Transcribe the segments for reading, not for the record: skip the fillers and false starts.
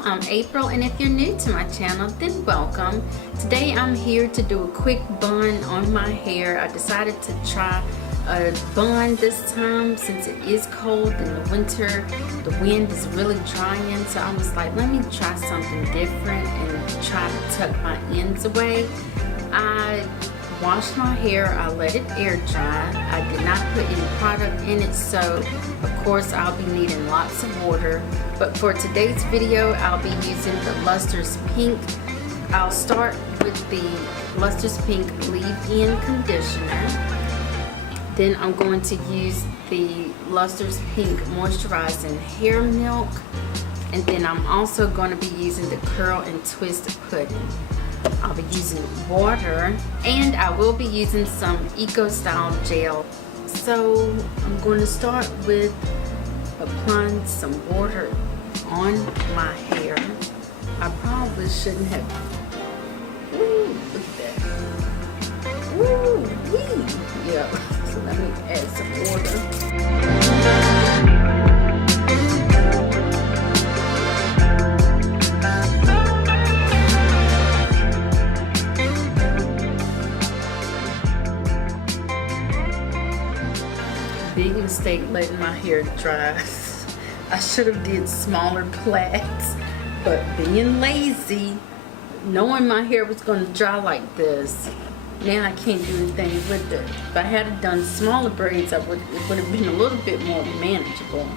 channel. I'm April, and if you're new to my channel, then welcome. Today I'm here to do a quick bun on my hair. I decided to try a bun this time since it is cold in the winter. The wind is really drying, so I was like, let me try something different and try to tuck my ends away. I washed my hair, I let it air dry. I did not put any product in it, so of course I'll be needing lots of water. But for today's video, I'll be using the Lustrous Pink. I'll start with the Lustrous Pink Leave-In Conditioner. Then I'm going to use the Lustrous Pink Moisturizing Hair Milk. And then I'm also going to be using the Curl and Twist Pudding. I'll be using water, and I will be using some Eco Style gel. So I'm going to start with applying some water on my hair. I probably shouldn't have. Ooh, look at that. Ooh, wee. Yeah, so let me add some water. Big mistake letting my hair dry. I should have did smaller plaits, but being lazy, knowing my hair was going to dry like this, now I can't do anything with it. If I had done smaller braids, it would have been a little bit more manageable.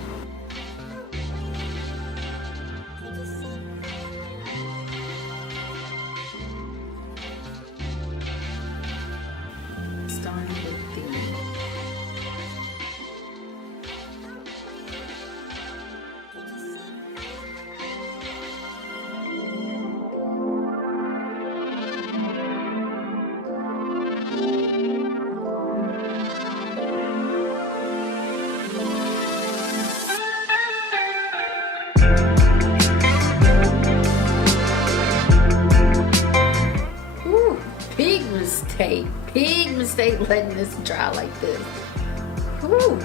Starting with the big mistake letting this dry like this. Whew.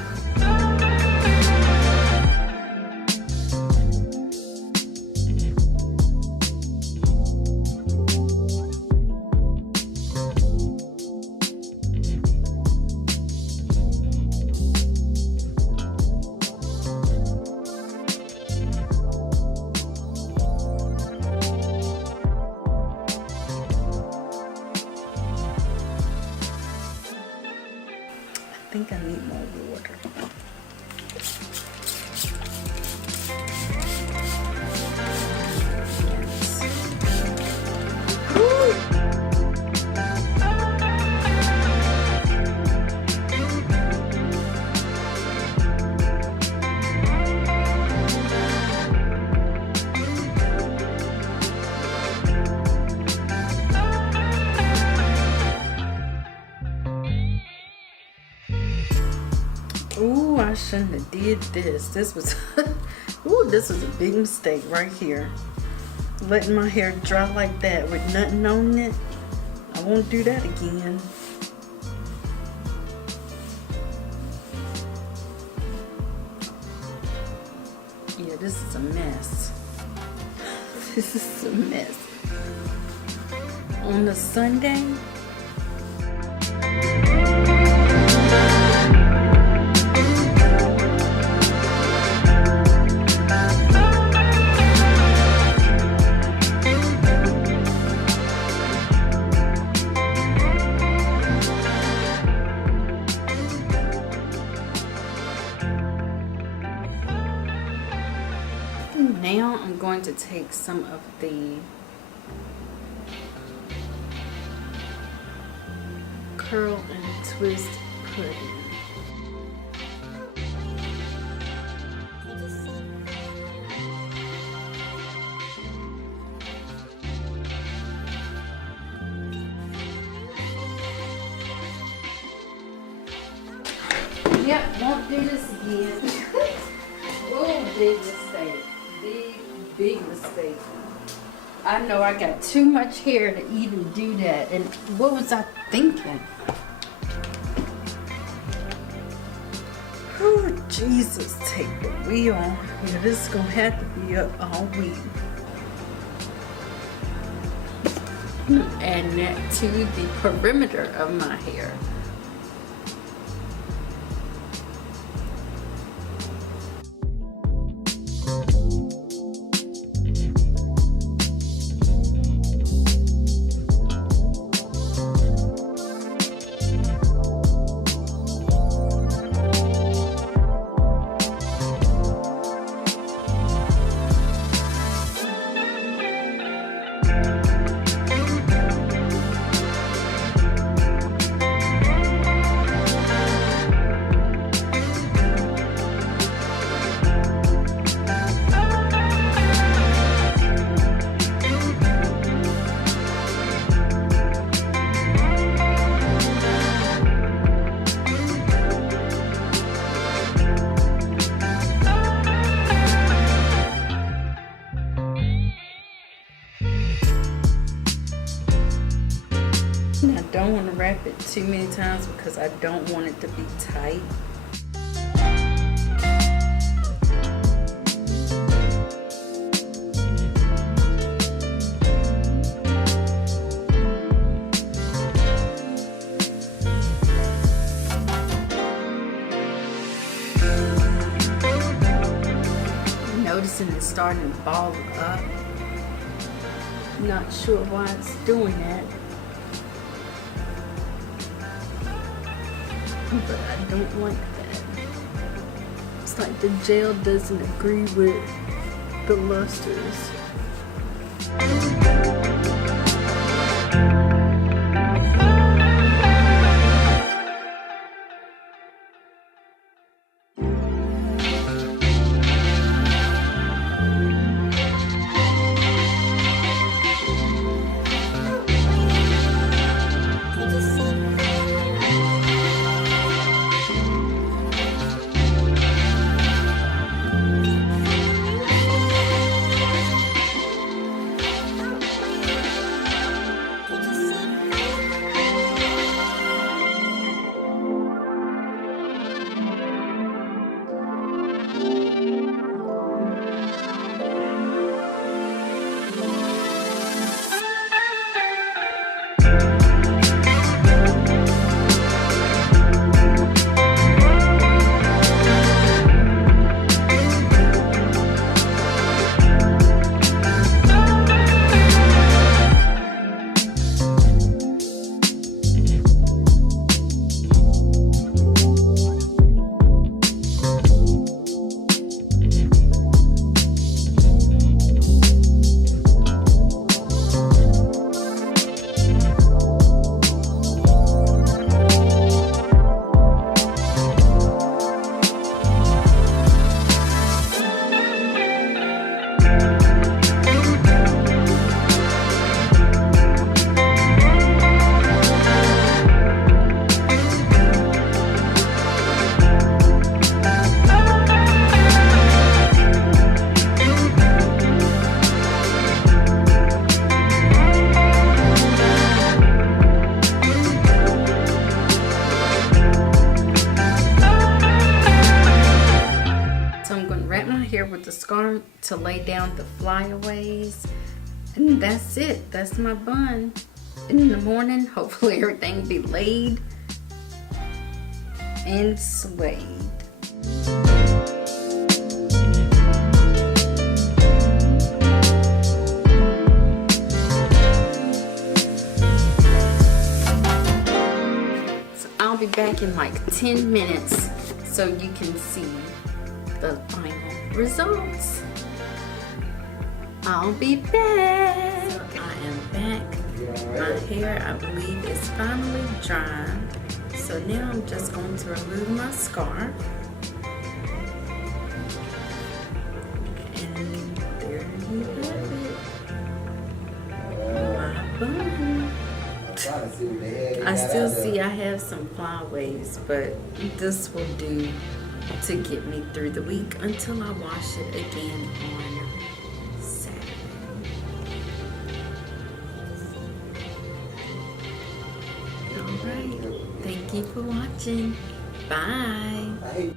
I think I need more water. Ooh, I shouldn't have did this. This was, ooh, this was a big mistake right here. Letting my hair dry like that with nothing on it. I won't do that again. Yeah, this is a mess. This is a mess. On the Sunday, now I'm going to take some of the Curl and Twist Pudding. Yep, won't do this again. Oh, big mistake. Big mistake. I know I got too much hair to even do that. And what was I thinking? Oh, Jesus, take the wheel. Yeah, this is going to have to be up all week. Adding that to the perimeter of my hair. I don't want to wrap it too many times because I don't want it to be tight. I'm noticing it's starting to ball up. Not sure why it's doing that. But I don't like that. It's like the gel doesn't agree with the lusters. With the scarf to lay down the flyaways, and that's it. That's my bun. In the morning, hopefully everything will be laid and swayed. So I'll be back in like 10 minutes so you can see the final results. I'll be back. So I am back. My hair, I believe, is finally dry. So now I'm just going to remove my scarf. And there you have it. My bun. I still see I have some flyaways, but this will do to get me through the week until I wash it again on Saturday. Alright, thank you for watching. Bye.